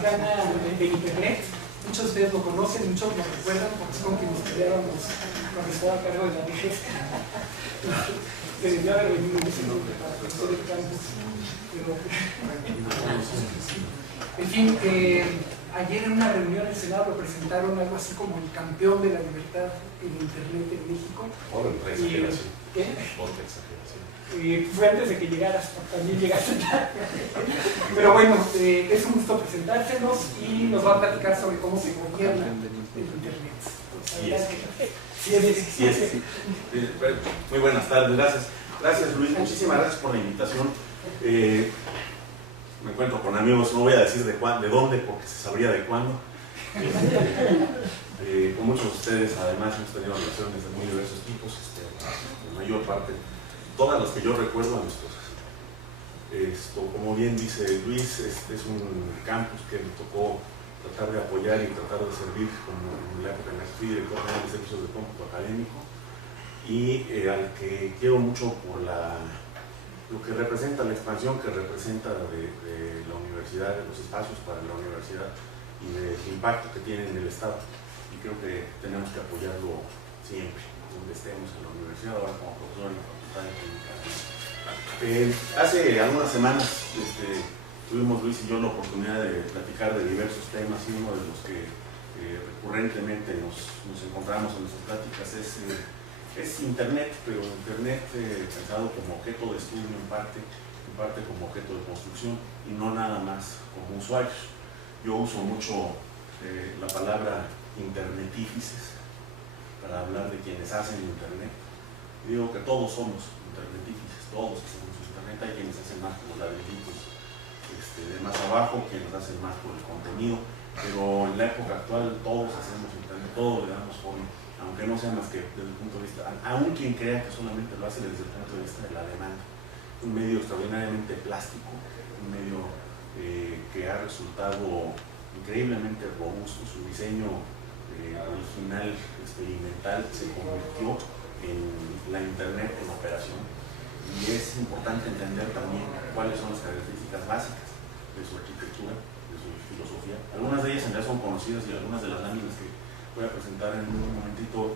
mexicana de Internet. Muchos de ustedes lo conocen, muchos lo recuerdan, porque es con quien nos peleábamos cuando estaba a cargo de la DGES. Se debió haber venido en ese momento para conocer el campus. En fin, ayer en una reunión en el Senado lo presentaron algo así como el campeón de la libertad en Internet en México. ¿Qué? Fue antes de que llegaras, también llegaste tarde. Pero bueno, es un gusto presentárselos y nos va a platicar sobre cómo se gobierna el Internet. Sí. Muy buenas tardes, gracias. Gracias, Luis, muchísimas gracias por la invitación. Me encuentro con amigos, no voy a decir de dónde, porque se sabría de cuándo. Con muchos de ustedes, además, hemos tenido relaciones de muy diversos tipos, la mayor parte, todas las que yo recuerdo, amistosas. Como bien dice Luis, es un campus que me tocó tratar de apoyar y tratar de servir como en la época en la que fui director general de servicios de cómputo académico, y al que quiero mucho por lo que representa, la expansión que representa de la universidad, de los espacios para la universidad y del impacto que tiene en el Estado. Y creo que tenemos que apoyarlo siempre, donde estemos en la universidad, ahora como profesor en la Facultad de Comunicación. Hace algunas semanas tuvimos Luis y yo la oportunidad de platicar de diversos temas, y uno de los que recurrentemente nos encontramos en nuestras pláticas es Internet, pero Internet pensado como objeto de estudio en parte como objeto de construcción y no nada más como usuarios. Yo uso mucho la palabra internetífices para hablar de quienes hacen Internet. Digo que todos somos internetífices, todos hacemos Internet. Hay quienes hacen más por los ladrillitos de más abajo, quienes hacen más por el contenido, pero en la época actual todos hacemos Internet, todos le damos forma, aunque no sea más que desde el punto de vista, aún quien crea que solamente lo hace desde el punto de vista de la demanda. Un medio extraordinariamente plástico, un medio que ha resultado increíblemente robusto. Su diseño original, experimental, se convirtió en la Internet en operación, y es importante entender también cuáles son las características básicas de su arquitectura, de su filosofía. Algunas de ellas en realidad son conocidas, y algunas de las láminas que voy a presentar en un momentito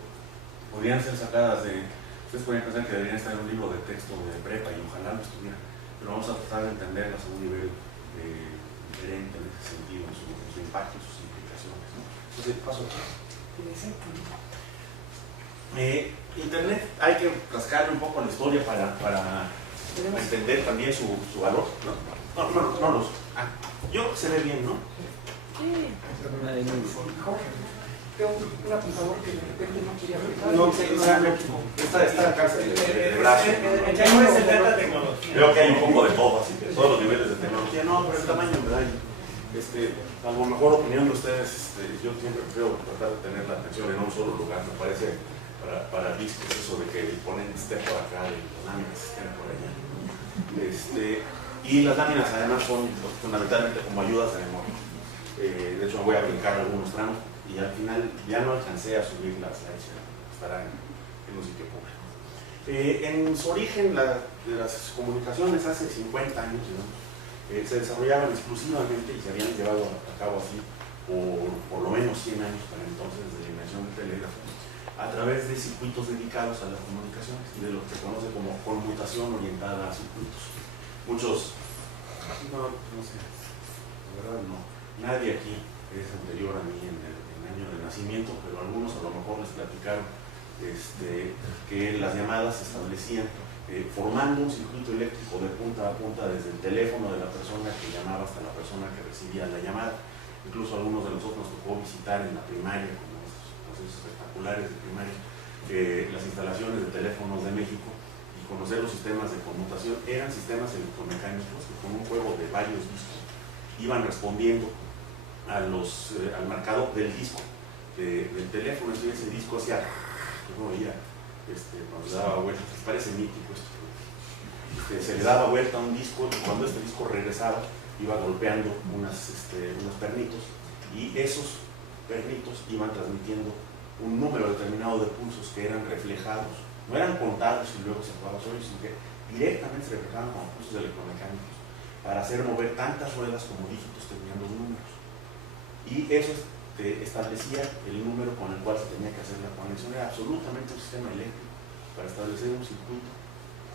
podrían ser sacadas de... Ustedes podrían pensar que deberían estar en un libro de texto de prepa, y ojalá lo estuvieran, pero vamos a tratar de entenderlas a un nivel diferente en ese sentido, en su impacto, sus implicaciones, ¿no? Entonces, paso aquí. Internet, hay que rascarle un poco la historia para entender también su valor, ¿no? No, yo se ve bien, ¿no? Sí. Tengo un apuntador que de repente no quería aplicar. No, está acá de brazo. No es el tanta tecnología. Creo que hay un poco de todo, así que todos los niveles de tecnología. No, pero el tamaño me da. A lo mejor opinión de ustedes, yo siempre prefiero tratar de tener la atención en un solo lugar. Me parece para discos eso de que el ponente esté por acá y las láminas estén por allá. Y las láminas además son fundamentalmente como ayudas de memoria. De hecho, me voy a brincar algunos tramos. Y al final ya no alcancé a subir las slides, estará en un sitio público. En su origen, de las comunicaciones hace 50 años, ¿no? Se desarrollaban exclusivamente y se habían llevado a cabo así por lo menos 100 años para entonces de la invención del telégrafo, a través de circuitos dedicados a las comunicaciones y de lo que se conoce como conmutación orientada a circuitos. Muchos, no sé, la verdad no, nadie aquí es anterior a mí en el año de nacimiento, pero algunos a lo mejor les platicaron que las llamadas se establecían formando un circuito eléctrico de punta a punta desde el teléfono de la persona que llamaba hasta la persona que recibía la llamada. Incluso algunos de nosotros nos tocó visitar en la primaria, como esos procesos espectaculares de primaria, las instalaciones de teléfonos de México, y conocer los sistemas de conmutación. Eran sistemas electromecánicos que con un juego de varios discos iban respondiendo al marcado del disco del teléfono. Entonces ese disco hacía, uno veía cuando se daba vuelta, parece mítico esto, se le daba vuelta a un disco, y cuando este disco regresaba iba golpeando unos pernitos, y esos pernitos iban transmitiendo un número determinado de pulsos que eran reflejados, no eran contados y luego se acababan sobre ellos, sino que directamente se reflejaban como pulsos electromecánicos para hacer mover tantas ruedas como dígitos tenían los números. y eso establecía el número con el cual se tenía que hacer la conexión. Era absolutamente un sistema eléctrico para establecer un circuito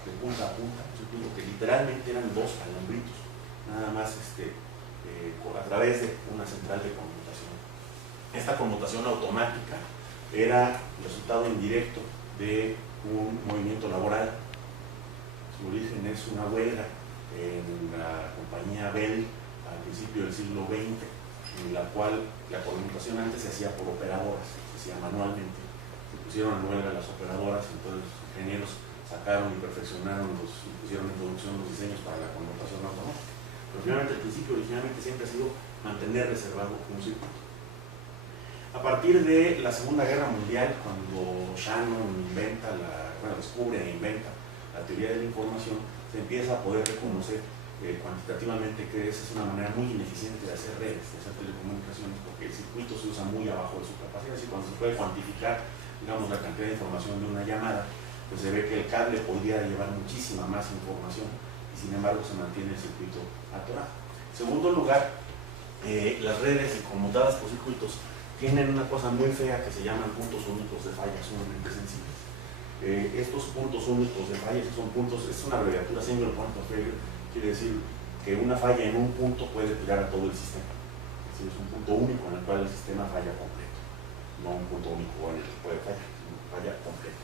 de punta a punta, un circuito que literalmente eran dos alambritos, nada más a través de una central de conmutación. Esta conmutación automática era resultado indirecto de un movimiento laboral. Su origen es una huelga en la compañía Bell al principio del siglo XX, en la cual la conmutación antes se hacía por operadoras, se hacía manualmente. Se pusieron en huelga las operadoras, entonces los ingenieros sacaron y perfeccionaron y pusieron en producción los diseños para la conmutación automática. Pero finalmente el principio originalmente siempre ha sido mantener reservado un circuito. A partir de la Segunda Guerra Mundial, cuando Shannon descubre e inventa la teoría de la información, se empieza a poder reconocer cuantitativamente que esa es una manera muy ineficiente de hacer redes, de hacer telecomunicaciones, porque el circuito se usa muy abajo de su capacidad. Así cuando se puede cuantificar, digamos, la cantidad de información de una llamada, pues se ve que el cable podría llevar muchísima más información y sin embargo se mantiene el circuito atorado. En segundo lugar, las redes conmutadas por circuitos tienen una cosa muy fea que se llaman puntos únicos de falla sumamente sensibles. Estos puntos únicos de falla son puntos, es una abreviatura, single point of failure, quiere decir que una falla en un punto puede tirar a todo el sistema. Es decir, es un punto único en el cual el sistema falla completo, no un punto único en el que puede fallar, sino falla completo.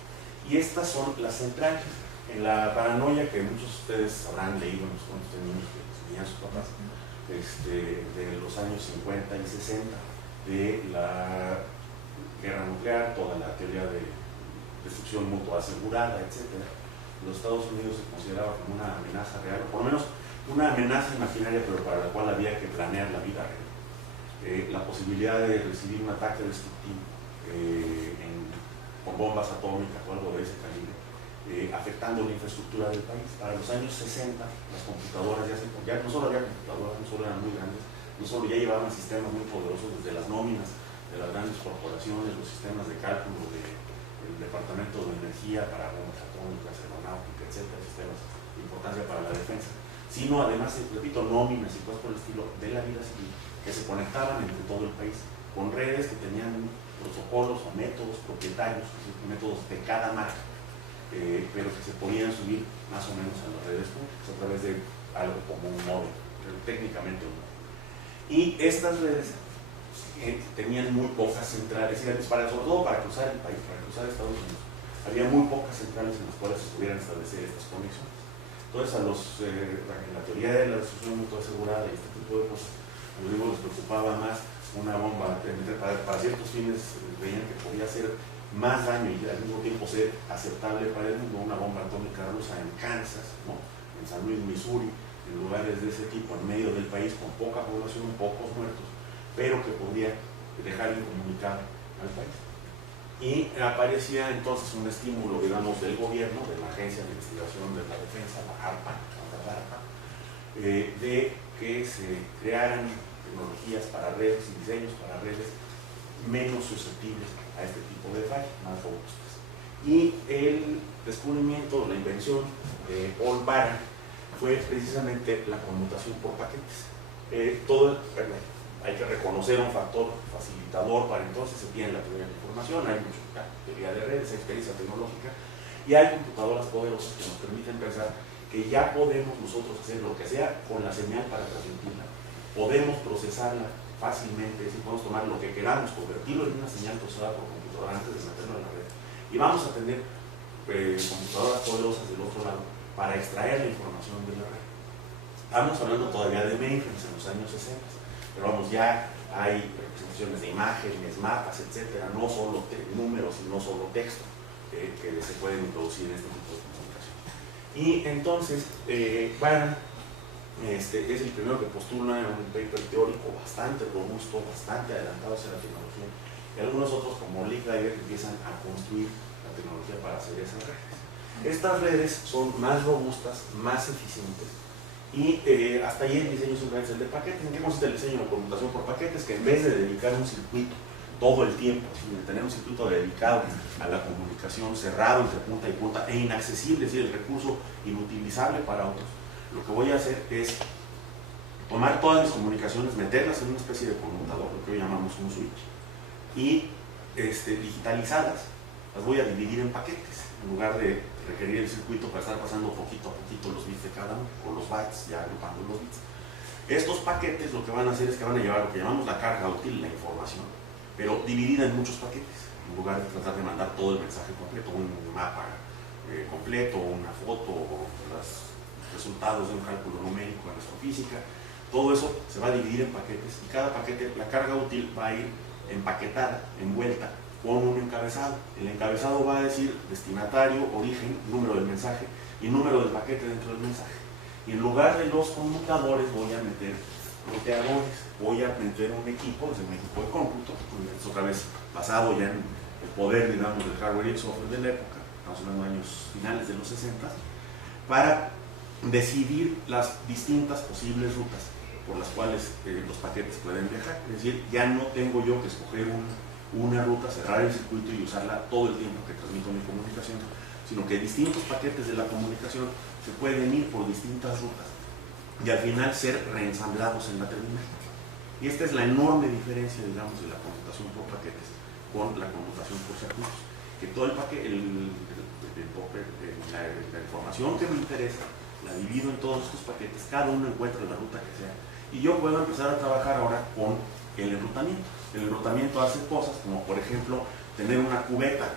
Y estas son las centrales. En la paranoia que muchos de ustedes habrán leído en los cuentos de niños que tenían sus papás, de los años 50 y 60, de la guerra nuclear, toda la teoría de destrucción mutua asegurada, etc. Los Estados Unidos se consideraba como una amenaza real, o por lo menos una amenaza imaginaria, pero para la cual había que planear la vida real. La posibilidad de recibir un ataque destructivo con bombas atómicas o algo de ese calibre, afectando la infraestructura del país. Para los años 60, las computadoras ya no solo había computadoras, no solo eran muy grandes, no solo ya llevaban sistemas muy poderosos desde las nóminas de las grandes corporaciones, los sistemas de cálculo del Departamento de Energía para bombas atómicas, aeronáutica, etcétera, sistemas de importancia para la defensa, sino además, repito, nóminas y cosas por el estilo de la vida civil que se conectaban entre todo el país con redes que tenían protocolos o métodos propietarios, métodos de cada marca, pero que se podían subir más o menos a las redes públicas a través de algo como un módem, técnicamente un módem. Y estas redes tenían muy pocas centrales, sobre todo para cruzar el país, para cruzar Estados Unidos. Había muy pocas centrales en las cuales se pudieran establecer estas conexiones. Entonces, en la teoría de la destrucción mutua asegurada y este tipo de cosas, a los griegos les preocupaba más una bomba, para ciertos fines veían que podía hacer más daño y al mismo tiempo ser aceptable para el mundo, una bomba atómica rusa en Kansas, ¿no? En San Luis, Missouri, en lugares de ese tipo, en medio del país, con poca población, pocos muertos, pero que podía dejar incomunicado al país. Y aparecía entonces un estímulo, digamos, del gobierno, de la Agencia de Investigación de la Defensa, la ARPA, de que se crearan tecnologías para redes y diseños para redes menos susceptibles a este tipo de fallas, más robustas. Y el descubrimiento, la invención de Paul Baran fue precisamente la conmutación por paquetes. Hay que reconocer un factor facilitador para entonces se tiene la teoría de la información, hay mucha teoría de redes, experiencia tecnológica y hay computadoras poderosas que nos permiten pensar que ya podemos nosotros hacer lo que sea con la señal para transmitirla. Podemos procesarla fácilmente, es decir, podemos tomar lo que queramos, convertirlo en una señal procesada por computadora antes de meterlo en la red. Y vamos a tener computadoras poderosas del otro lado para extraer la información de la red. Estamos hablando todavía de mainframes en los años 60, pero vamos, ya hay representaciones de imágenes, mapas, etcétera, no solo números y no solo texto que se pueden introducir en este tipo de comunicación. Y entonces, Baran es el primero que postula un paper teórico bastante robusto, bastante adelantado hacia la tecnología, y algunos otros como Licklider empiezan a construir la tecnología para hacer esas redes. Estas redes son más robustas, más eficientes, y hasta ahí el diseño simplemente es el de paquetes. ¿En qué consiste el diseño de computación por paquetes? Que en vez de dedicar un circuito todo el tiempo, sino de tener un circuito dedicado a la comunicación cerrado entre punta y punta e inaccesible, es decir, el recurso inutilizable para otros, lo que voy a hacer es tomar todas mis comunicaciones, meterlas en una especie de conmutador, lo que hoy llamamos un switch, y digitalizadas, las voy a dividir en paquetes, en lugar de requerir el circuito para estar pasando poquito a poquito los bits de cada uno, o los bytes, ya agrupando los bits. Estos paquetes lo que van a hacer es que van a llevar lo que llamamos la carga útil, la información, pero dividida en muchos paquetes, en lugar de tratar de mandar todo el mensaje completo, un mapa completo, una foto, o los resultados de un cálculo numérico en astrofísica. Todo eso se va a dividir en paquetes y cada paquete, la carga útil va a ir empaquetada, envuelta con un encabezado. El encabezado va a decir destinatario, origen, número del mensaje y número del paquete dentro del mensaje. Y en lugar de los conmutadores voy a meter roteadores, voy a meter un equipo, es un equipo de cómputo, es otra vez basado ya en el poder, digamos, del hardware y el software de la época, estamos hablando de años finales de los 60, para decidir las distintas posibles rutas por las cuales los paquetes pueden viajar. Es decir, ya no tengo yo que escoger una ruta, cerrar el circuito y usarla todo el tiempo que transmito mi comunicación, sino que distintos paquetes de la comunicación se pueden ir por distintas rutas y al final ser reensamblados en la terminal. Y esta es la enorme diferencia, digamos, de la computación por paquetes con la computación por circuitos. Que todo el paquete, la información que me interesa, la divido en todos estos paquetes, cada uno encuentra la ruta que sea. Y yo puedo empezar a trabajar ahora con el enrutamiento. El enrutamiento hace cosas como, por ejemplo, tener una cubeta,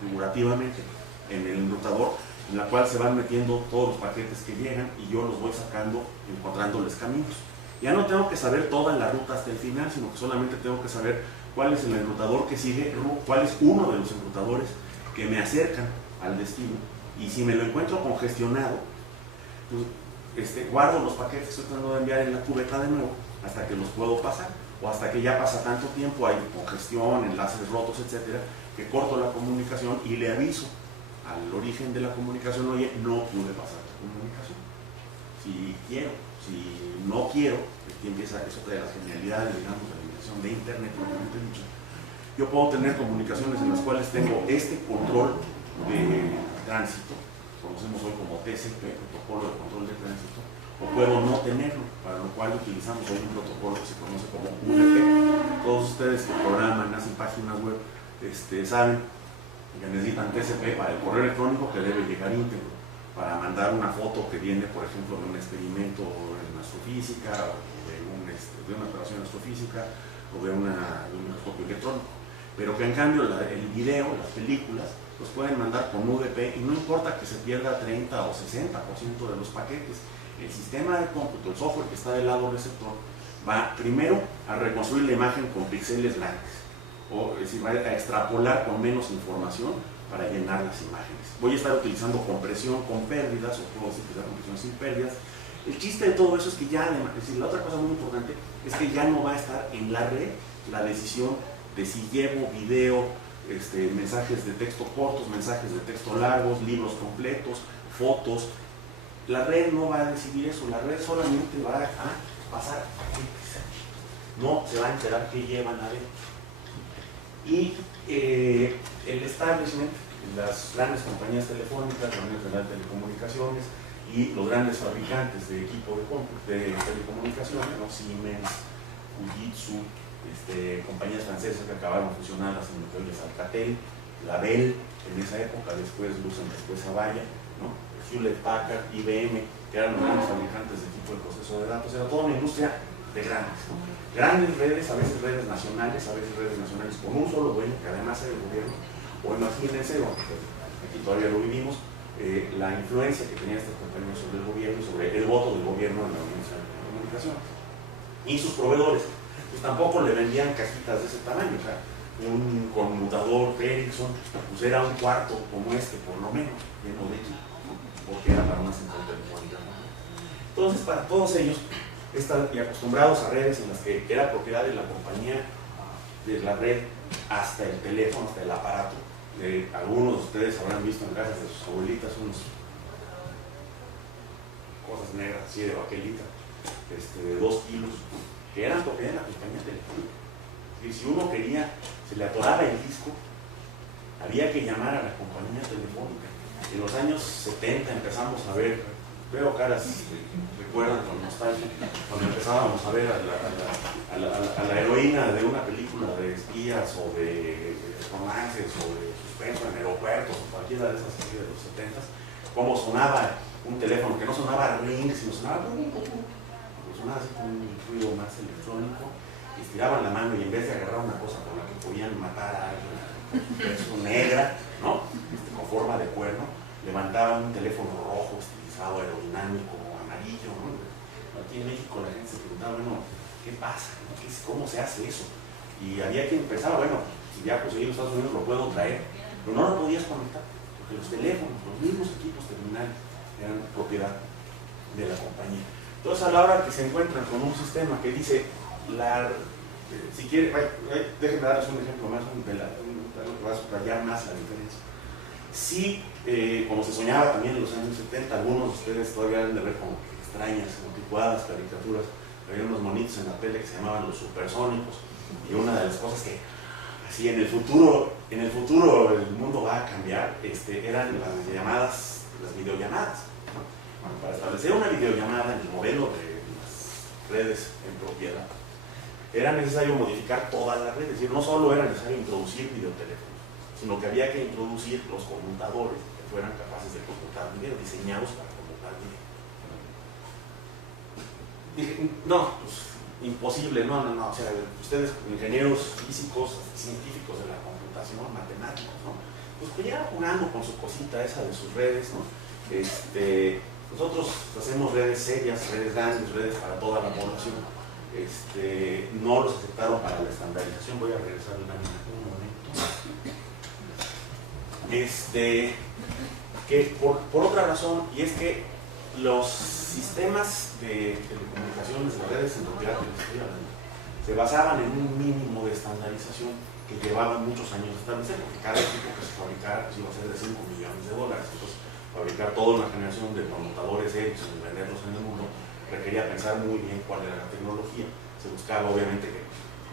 figurativamente, en el enrutador, en la cual se van metiendo todos los paquetes que llegan y yo los voy sacando, encontrándoles caminos. Ya no tengo que saber toda la ruta hasta el final, sino que solamente tengo que saber cuál es el enrutador que sigue, cuál es uno de los enrutadores que me acercan al destino. Y si me lo encuentro congestionado, pues guardo los paquetes que estoy tratando de enviar en la cubeta de nuevo hasta que los puedo pasar, o hasta que ya pasa tanto tiempo, hay congestión, enlaces rotos, etcétera, que corto la comunicación y le aviso al origen de la comunicación: oye, no pude pasar tu comunicación. Si quiero, si no quiero, aquí empieza eso de las genialidades, digamos, de la dimensión de Internet, propiamente dicho. Yo puedo tener comunicaciones en las cuales tengo este control de tránsito, conocemos hoy como TCP, protocolo de control de tránsito, o puedo no tenerlo, para lo cual utilizamos hoy un protocolo que se conoce como UDP. Todos ustedes que programan, hacen páginas web, saben que necesitan TCP para el correo electrónico, que debe llegar íntegro, para mandar una foto que viene, por ejemplo, de un experimento en astrofísica, o de una operación astrofísica, o de un microscopio electrónico. Pero que en cambio el video, las películas, los pueden mandar con UDP y no importa que se pierda 30 o 60% de los paquetes. El sistema de cómputo, el software que está del lado receptor, va primero a reconstruir la imagen con píxeles grandes, o es decir, va a extrapolar con menos información para llenar las imágenes. Voy a estar utilizando compresión con pérdidas, o puedo utilizar compresión sin pérdidas. El chiste de todo eso es que ya, además, es decir, la otra cosa muy importante es que ya no va a estar en la red la decisión de si llevo video, mensajes de texto cortos, mensajes de texto largos, libros completos, fotos. La red no va a decidir eso, la red solamente va a pasar paquetes. No se va a enterar qué llevan adentro. Y el establishment, las grandes compañías telefónicas, las grandes telecomunicaciones y los grandes fabricantes de equipo de telecomunicaciones, ¿no? Siemens, Fujitsu, compañías francesas que acabaron fusionadas en lo que hoy es Alcatel, la Bell en esa época, después Lucent, después Avaya, ¿no? Hewlett Packard, IBM, que eran los grandes fabricantes de equipo de proceso de datos. Era toda una industria de grandes, ¿no? Grandes redes, a veces redes nacionales con un solo dueño, que además era el gobierno. O imagínense, aquí todavía lo vivimos, la influencia que tenía esta compañía sobre el gobierno y sobre el voto del gobierno en la Unión Nacional de Comunicaciones. Y sus proveedores, pues tampoco le vendían cajitas de ese tamaño, o sea, un conmutador Ericsson, pues era un cuarto como por lo menos, lleno de equipo, porque era para una central telefónica. Entonces, para todos ellos, y acostumbrados a redes en las que era propiedad de la compañía, de la red, hasta el teléfono, hasta el aparato. Algunos de ustedes habrán visto en casas de sus abuelitas unas cosas negras así de baquelita, de 2 kilos, que eran propiedad de la compañía telefónica. Y si uno quería, se le atoraba el disco, había que llamar a la compañía telefónica. En los años 70 empezamos a ver veo caras que recuerdan con nostalgia cuando empezábamos a ver a la heroína de una película de espías o de romances o de suspenso en aeropuertos o cualquiera de esas series de los 70s, cómo sonaba un teléfono que no sonaba ring, sino sonaba así con un ruido más electrónico, y estiraban la mano y en vez de agarrar una cosa con la que podían matar a alguien, una negra, ¿no? Con forma de cuerno, levantaban un teléfono rojo, estilizado, aerodinámico, amarillo, ¿no? Aquí en México la gente se preguntaba, bueno, ¿qué pasa? ¿Cómo se hace eso? Y había quien pensaba, bueno, si ya conseguí los Estados Unidos lo puedo traer, pero no lo podías conectar, porque los teléfonos, los mismos equipos terminales eran propiedad de la compañía. Entonces, a la hora que se encuentran con un sistema que dice, si quiere, déjenme darles un ejemplo más de lo que va a subrayar más la diferencia. Sí, como se soñaba también en los años 70, algunos de ustedes todavía deben de ver como extrañas, anticuadas caricaturas, había unos monitos en la tele que se llamaban los supersónicos, y una de las cosas que, así en el futuro el mundo va a cambiar, eran las videollamadas. Bueno, para establecer una videollamada en el modelo de las redes en propiedad, era necesario modificar toda la red, es decir, no solo era necesario introducir videoteléfonos, sino que había que introducir los conmutadores que fueran capaces de conmutar video, diseñados para conmutar video. Dije, no, pues imposible, no, o sea, ustedes ingenieros físicos, científicos de la computación, matemáticos, ¿no? Pues ya jugando con su cosita esa de sus redes, ¿no? Nosotros hacemos redes serias, redes grandes, redes para toda la población. No los aceptaron para la estandarización. Voy a regresar la lámina un momento. Que por otra razón, y es que los sistemas de telecomunicaciones, de redes en propiedad que les estoy hablando, se basaban en un mínimo de estandarización que llevaban muchos años de establecer, porque cada equipo que se fabricara pues, iba a ser de $5 millones. Entonces, fabricar toda una generación de conmutadores Ericsson y venderlos en el mundo requería pensar muy bien cuál era la tecnología. Se buscaba obviamente que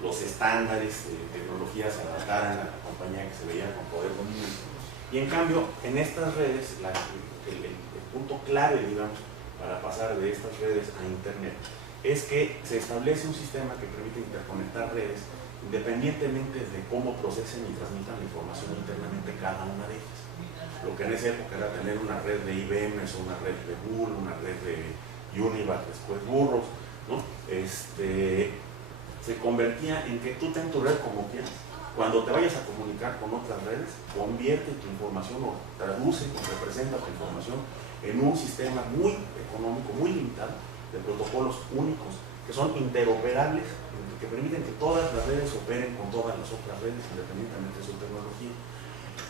los estándares de tecnología se adaptaran a la compañía que se veía con poder dominante. Y en cambio, en estas redes, el punto clave, digamos, para pasar de estas redes a Internet, es que se establece un sistema que permite interconectar redes independientemente de cómo procesen y transmitan la información internamente cada una de ellas. Lo que en esa época era tener una red de IBM, una red de Bull, una red de Univac, después Burroughs, ¿no? Se convertía en que tú ten tu red como quieras. Cuando te vayas a comunicar con otras redes, convierte tu información o traduce o representa tu información en un sistema muy económico, muy limitado, de protocolos únicos, que son interoperables, que permiten que todas las redes operen con todas las otras redes, independientemente de su tecnología.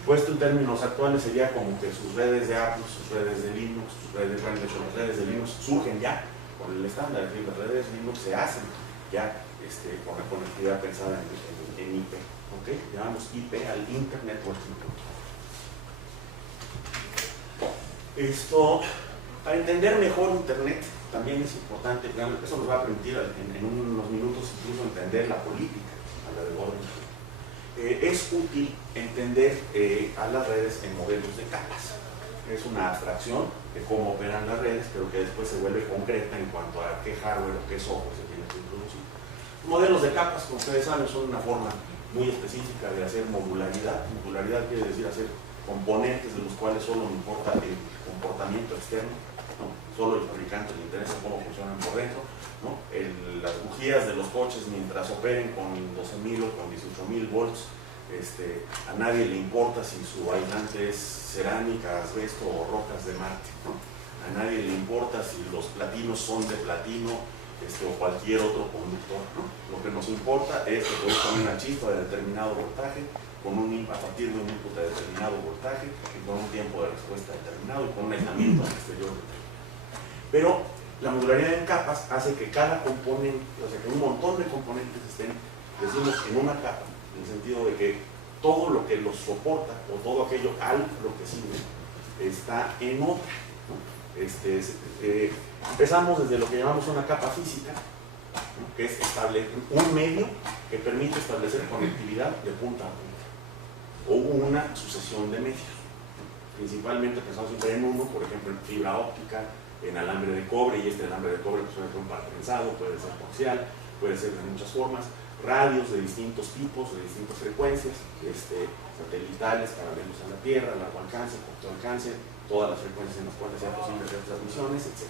Puesto en términos actuales sería como que sus redes de Apple, sus redes de Linux, de hecho las redes de Linux surgen ya con el estándar, es decir, las redes de Linux se hacen ya con la conectividad pensada en IP, ¿ok? Llamamos IP al Internet Working Protocol. Para entender mejor Internet también es importante, eso nos va a permitir en unos minutos incluso entender la política alrededor de esto. Es útil entender a las redes en modelos de capas. Es una abstracción de cómo operan las redes, pero que después se vuelve concreta en cuanto a qué hardware o qué software se tiene que introducir. Modelos de capas, como ustedes saben, son una forma muy específica de hacer modularidad. Modularidad quiere decir hacer componentes de los cuales solo me importa el comportamiento externo, ¿no? Solo el fabricante le interesa cómo funcionan por dentro, ¿no? Las bujías de los coches mientras operen con 12.000 o con 18.000 volts, a nadie le importa si su aislante es cerámica, asbesto o rocas de Marte, ¿no? A nadie le importa si los platinos son de platino o cualquier otro conductor, ¿no? Lo que nos importa es que produzcan una chispa de determinado voltaje a partir de un input de determinado voltaje y con un tiempo de respuesta determinado y con un aislamiento al exterior determinado. Pero la modularidad en capas hace que cada componente, o sea, que un montón de componentes estén, decimos, en una capa, en el sentido de que todo lo que los soporta o todo aquello al lo que sirve está en otra, ¿no? Empezamos desde lo que llamamos una capa física, ¿no? Que es un medio que permite establecer conectividad de punta a punta o una sucesión de medios. Principalmente pensamos siempre en uno, por ejemplo en fibra óptica, en alambre de cobre, y este alambre de cobre pues, puede ser un par trenzado, puede ser coaxial, puede ser de muchas formas, radios de distintos tipos, de distintas frecuencias, satelitales, paralelos a la Tierra, largo alcance, corto alcance, todas las frecuencias en las cuales sea posible hacer transmisiones, etc.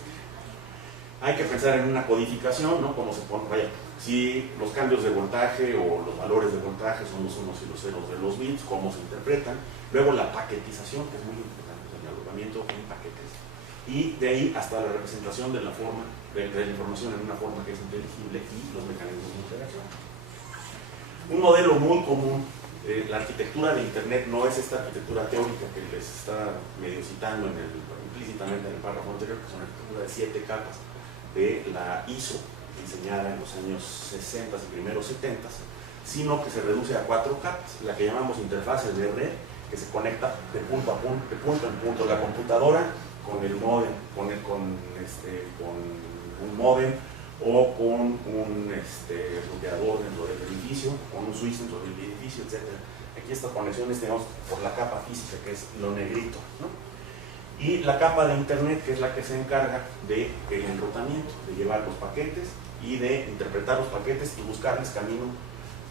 Hay que pensar en una codificación, ¿no? Cómo se pone, vaya, si los cambios de voltaje o los valores de voltaje son los unos y los ceros de los bits, cómo se interpretan. Luego la paquetización, que es muy importante, el agrupamiento en paquetes. Y de ahí hasta la representación de la forma, de la información en una forma que es inteligible y los mecanismos de interacción. Un modelo muy común, la arquitectura de Internet no es esta arquitectura teórica que les está medio citando implícitamente en el párrafo anterior, que es una arquitectura de 7 capas de la ISO, diseñada en los años 60 y primeros 70, sino que se reduce a 4 capas, la que llamamos interfaces de red, que se conecta de punto a punto, de punto en punto, la computadora con el módem, con un módem o con un roteador dentro del edificio, con un switch dentro del edificio, etc. Aquí estas conexiones tenemos por la capa física, que es lo negrito, ¿no? Y la capa de Internet, que es la que se encarga del enrutamiento, de llevar los paquetes y de interpretar los paquetes y buscarles camino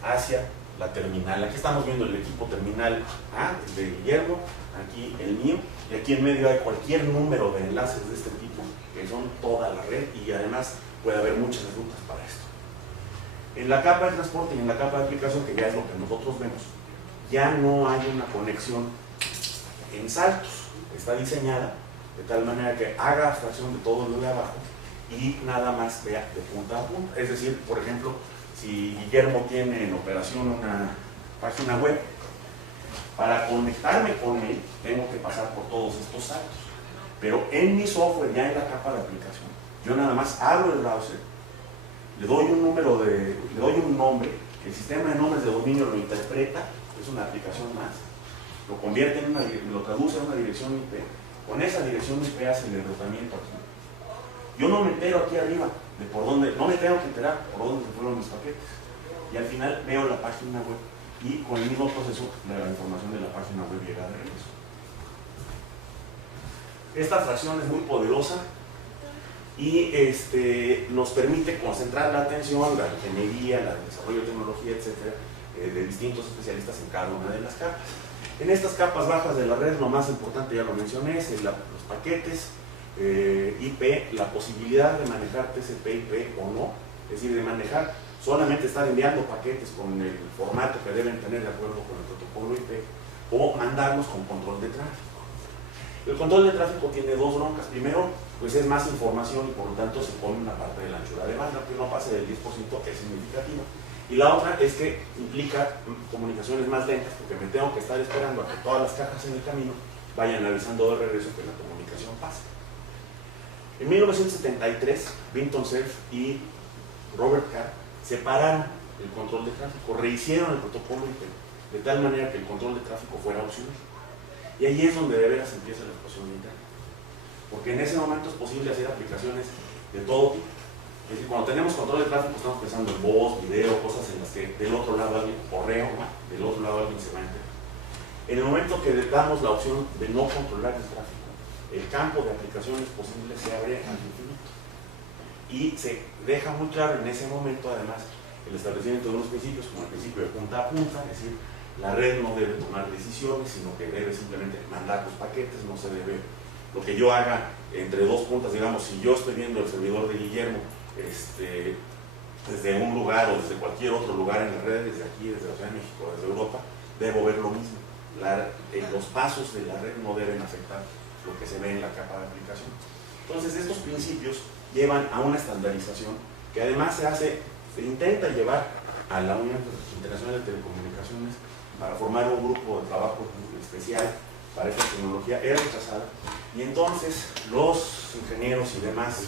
hacia la terminal. Aquí estamos viendo el equipo terminal A, el de Guillermo, aquí el mío, y aquí en medio hay cualquier número de enlaces de este tipo, que son toda la red, y además puede haber muchas rutas para esto. En la capa de transporte y en la capa de aplicación, que ya es lo que nosotros vemos, ya no hay una conexión en saltos. Está diseñada de tal manera que haga abstracción de todo lo de abajo y nada más vea de punta a punta. Es decir, por ejemplo, si Guillermo tiene en operación una página web, para conectarme con él tengo que pasar por todos estos saltos. Pero en mi software, ya en la capa de aplicación, yo nada más abro el browser, le doy un nombre, el sistema de nombres de dominio lo interpreta, es una aplicación más, lo convierte lo traduce a una dirección IP, con esa dirección IP hace el enrutamiento aquí. Yo no me entero aquí arriba de por dónde, no me tengo que enterar por dónde se fueron mis paquetes, y al final veo la página web y con el mismo proceso la información de la página web llega de regreso. Esta abstracción es muy poderosa y nos permite concentrar la atención, la ingeniería, el desarrollo de tecnología, etcétera, de distintos especialistas en cada una de las capas. En estas capas bajas de la red, lo más importante, ya lo mencioné, es los paquetes, IP, la posibilidad de manejar TCP/IP o no, es decir, de manejar, solamente estar enviando paquetes con el formato que deben tener de acuerdo con el protocolo IP, o mandarlos con control de tráfico. El control de tráfico tiene dos broncas. Primero, pues es más información y por lo tanto se pone una parte de la anchura de banda, que no pase del 10%, es significativo. Y la otra es que implica comunicaciones más lentas, porque me tengo que estar esperando a que todas las cajas en el camino vayan avisando de regreso que la comunicación pase. En 1973, Vinton Cerf y Robert Carr separaron el control de tráfico, rehicieron el protocolo IP, de tal manera que el control de tráfico fuera opcional. Y ahí es donde de veras empieza la explosión de Internet. Porque en ese momento es posible hacer aplicaciones de todo tipo. Es decir, cuando tenemos control de tráfico estamos pensando en voz, video, cosas en las que del otro lado alguien, correo, del otro lado alguien se va a enterar. En el momento que le damos la opción de no controlar el tráfico, el campo de aplicaciones posibles se abre al infinito. Y se deja muy claro en ese momento, además, el establecimiento de unos principios, como el principio de punta a punta, es decir, la red no debe tomar decisiones, sino que debe simplemente mandar los paquetes, no se debe, lo que yo haga entre dos puntas, digamos, si yo estoy viendo el servidor de Guillermo desde un lugar o desde cualquier otro lugar en la red, desde aquí, desde la Ciudad de México, desde Europa, debo ver lo mismo. Los pasos de la red no deben afectar lo que se ve en la capa de aplicación. Entonces estos principios llevan a una estandarización que además se intenta llevar a la Unión Internacional de Telecomunicaciones para formar un grupo de trabajo especial para esta tecnología, es rechazada, y entonces los ingenieros y demás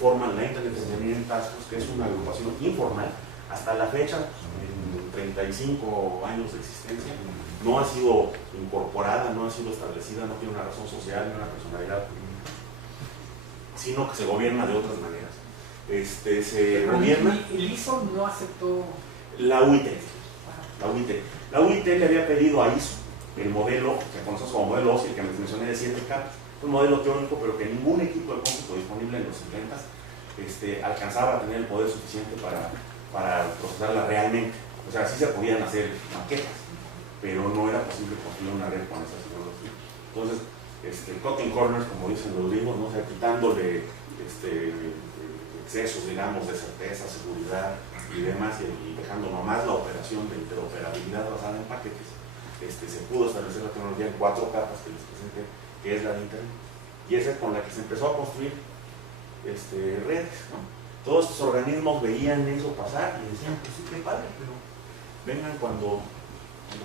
forman la Internet Engineering Task Force, que es una agrupación informal. Hasta la fecha, en 35 años de existencia, no ha sido incorporada, no ha sido establecida, no tiene una razón social ni una personalidad política, sino que se gobierna de otras maneras. El ISO no aceptó la UIT. La UIT le había pedido a ISO el modelo que conocemos como modelo OSI, el que les mencioné de 7 capas. un modelo teórico, pero que ningún equipo de cómputo disponible en los 70s alcanzaba a tener el poder suficiente para procesarla realmente. O sea, sí se podían hacer maquetas, pero no era posible construir una red con esa tecnología. Entonces, cutting corners, como dicen los libros, ¿no? O sea, quitándole excesos, digamos, de certeza, seguridad y demás, y dejando nomás la operación de interoperabilidad basada en paquetes, se pudo establecer la tecnología en 4 capas que les presenté, que es la de Internet. Y esa es con la que se empezó a construir redes, ¿no? Todos estos organismos veían eso pasar y decían, pues sí, qué padre, pero vengan cuando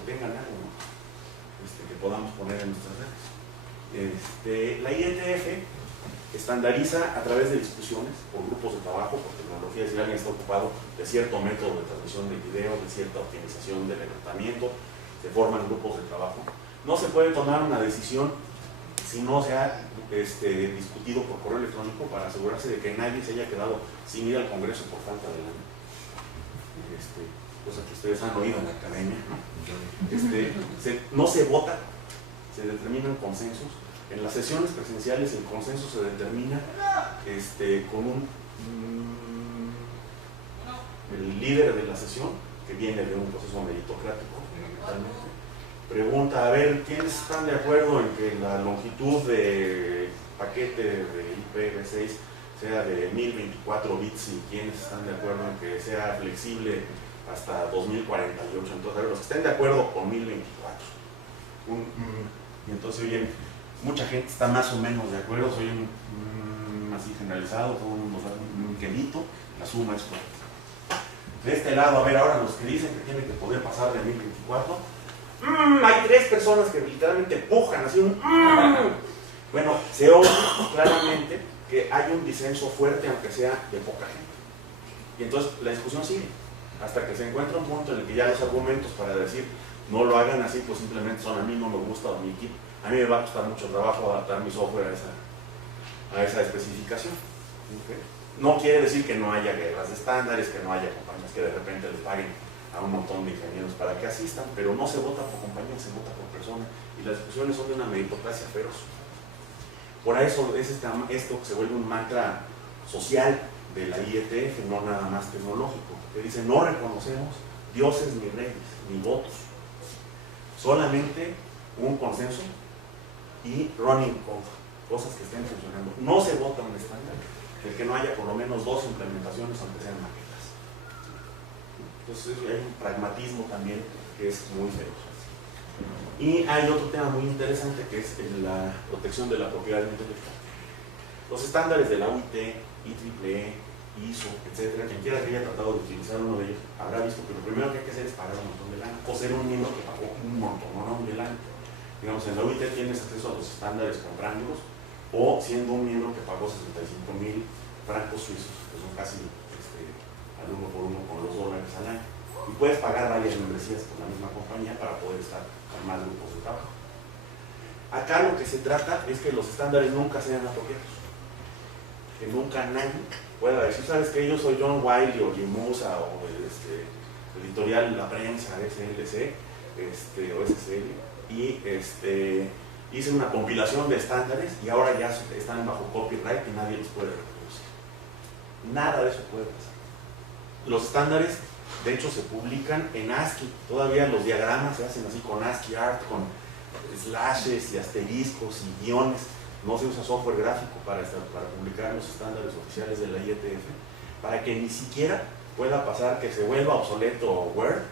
tengan algo, ¿no? Que podamos poner en nuestras redes. La IETF estandariza a través de discusiones por grupos de trabajo, por tecnología, si alguien está ocupado de cierto método de transmisión de video, de cierta optimización del enlazamiento, se forman grupos de trabajo. No se puede tomar una decisión si no se ha discutido por correo electrónico para asegurarse de que nadie se haya quedado sin ir al Congreso por falta de lana. Cosa que ustedes han oído en la academia, ¿no? No se vota, se determinan consensos. En las sesiones presenciales el consenso se determina con el líder de la sesión, que viene de un proceso meritocrático, pregunta, a ver, ¿quiénes están de acuerdo en que la longitud de paquete de IPv6 sea de 1024 bits y quiénes están de acuerdo en que sea flexible hasta 2048? Entonces, a ver, los que estén de acuerdo con 1024. Y entonces, oye, mucha gente está más o menos de acuerdo, soy así generalizado, todo el mundo sabe un quelito, la suma es 4. De este lado, a ver, ahora los que dicen que tiene que poder pasar de 1024, hay 3 personas que literalmente pujan, así Bueno, se oye claramente que hay un disenso fuerte, aunque sea de poca gente. Y entonces la discusión sigue, hasta que se encuentra un punto en el que ya los argumentos para decir no lo hagan así, pues simplemente son a mí no me gusta o mi equipo. A mí me va a costar mucho trabajo adaptar mi software a esa especificación. ¿Okay? No quiere decir que no haya guerras de estándares, que no haya compañías que de repente les paguen a un montón de ingenieros para que asistan, pero no se vota por compañía, se vota por persona, y las discusiones son de una meritocracia feroz. Por eso es esto que se vuelve un mantra social de la IETF, no nada más tecnológico, que dice no reconocemos dioses ni reyes, ni votos, solamente un consenso y running code, cosas que estén funcionando. No se vota un estándar del que no haya por lo menos 2 implementaciones, aunque sean maquetas. Entonces hay un pragmatismo también que es muy feroz. Y hay otro tema muy interesante que es la protección de la propiedad intelectual. Los estándares de la UIT, IEEE, ISO, etcétera, quien quiera que haya tratado de utilizar uno de ellos habrá visto que lo primero que hay que hacer es pagar un montón de lana, o ser un miembro que pagó un montón de lana. Digamos, en la UIT tienes acceso a los estándares comprándolos, o siendo un miembro que pagó 65,000 francos suizos, que son casi al 1 por 1 con los dólares al año. Y puedes pagar varias membresías con la misma compañía para poder estar con más grupos de trabajo. Acá lo que se trata es que los estándares nunca sean apropiados. Que nunca nadie pueda decir, ¿sabes qué? Yo soy John Wiley o Jim Musa o editorial La Prensa, SLC o SCL, y hice una compilación de estándares y ahora ya están bajo copyright y nadie los puede reproducir. Nada de eso puede pasar. Los estándares, de hecho, se publican en ASCII. Todavía los diagramas se hacen así con ASCII Art, con slashes y asteriscos y guiones. No se usa software gráfico para publicar los estándares oficiales de la IETF, para que ni siquiera pueda pasar que se vuelva obsoleto Word,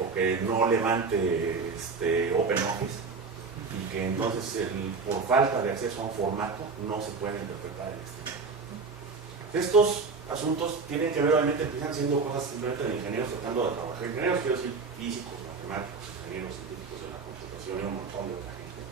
o que no levante OpenOffice, y que entonces por falta de acceso a un formato no se puede interpretar el estándar. Estos asuntos tienen que ver, obviamente, empiezan siendo cosas simplemente de ingenieros tratando de trabajar. Ingenieros, quiero decir, físicos, matemáticos, ingenieros científicos de la computación y un montón de otra gente,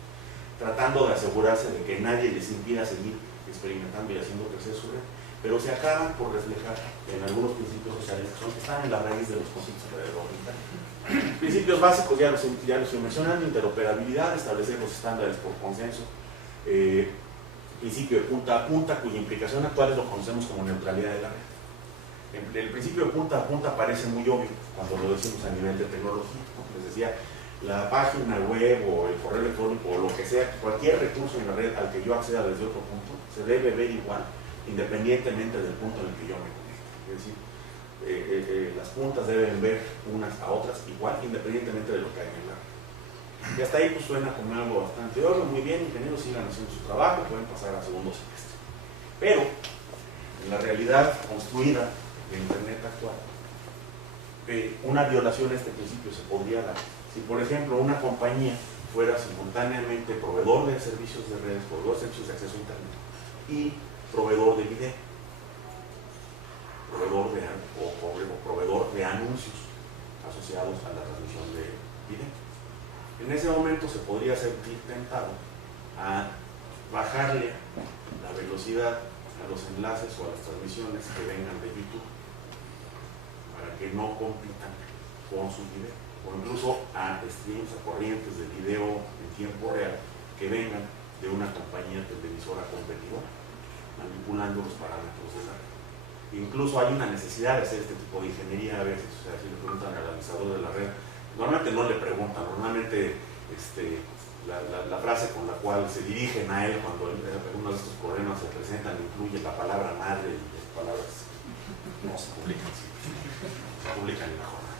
tratando de asegurarse de que nadie les impida seguir experimentando y haciendo crecer su red, pero se acaban por reflejar en algunos principios sociales que están en la raíz de los conceptos alrededor de Internet. Principios básicos, ya los estoy mencionando: interoperabilidad, establecer los estándares por consenso, principio de punta a punta, cuya implicación actual lo conocemos como neutralidad de la red. El principio de punta a punta parece muy obvio cuando lo decimos a nivel de tecnología. Como les decía, la página web o el correo electrónico o lo que sea, cualquier recurso en la red al que yo acceda desde otro punto, se debe ver igual, independientemente del punto en el que yo me conecte. Es decir, las puntas deben ver unas a otras igual, independientemente de lo que hay en la red. Y hasta ahí pues suena como algo bastante obvio. Muy bien, ingenieros, sigan haciendo su trabajo, pueden pasar a segundo semestre. Pero en la realidad construida de Internet actual, una violación a este principio se podría dar si, por ejemplo, una compañía fuera simultáneamente proveedor de servicios de redes, proveedor de servicios de acceso a Internet y proveedor de video, proveedor de anuncios asociados a la transmisión de video. En ese momento se podría sentir tentado a bajarle la velocidad a los enlaces o a las transmisiones que vengan de YouTube para que no compitan con su video, o incluso a streams, a corrientes de video en tiempo real que vengan de una compañía televisora competidora, manipulando los parámetros de la red. Incluso hay una necesidad de hacer este tipo de ingeniería a veces. O sea, si le preguntan al administrador de la red, normalmente no le preguntan, normalmente la frase con la cual se dirigen a él cuando algunos de estos problemas se presentan incluye la palabra madre, y las palabras no se publican, sí, se publican en la jornada.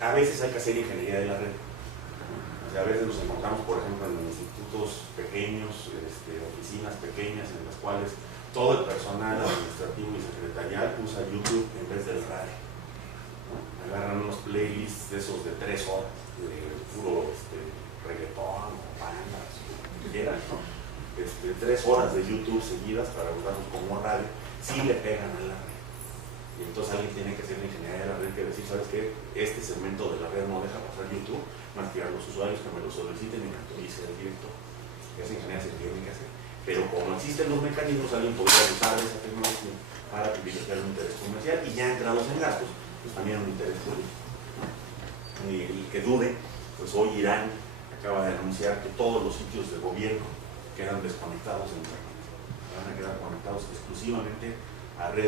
A veces hay que hacer ingeniería de la red. O sea, a veces nos encontramos, por ejemplo, en institutos pequeños, oficinas pequeñas en las cuales todo el personal administrativo y secretarial usa YouTube en vez del radio, ¿no? Agarran unos playlists de esos de 3 horas, de puro reggaetón o bandas, lo que quieran, ¿no? 3 horas de YouTube seguidas para usarlos como radio, sí le pegan a la red. Y entonces alguien tiene que hacer la ingeniería de la red, que decir, ¿sabes qué? Este segmento de la red no deja pasar YouTube, más que a los usuarios que me lo soliciten y me actualice el director. Esa ingeniería se tiene que hacer. Pero como existen los mecanismos, alguien podría usar esa tecnología para privilegiar un interés comercial y ya entrados en gastos, pues también un interés político. Y que dude, pues hoy Irán acaba de anunciar que todos los sitios de gobierno quedan desconectados en Internet. Van a quedar conectados exclusivamente a redes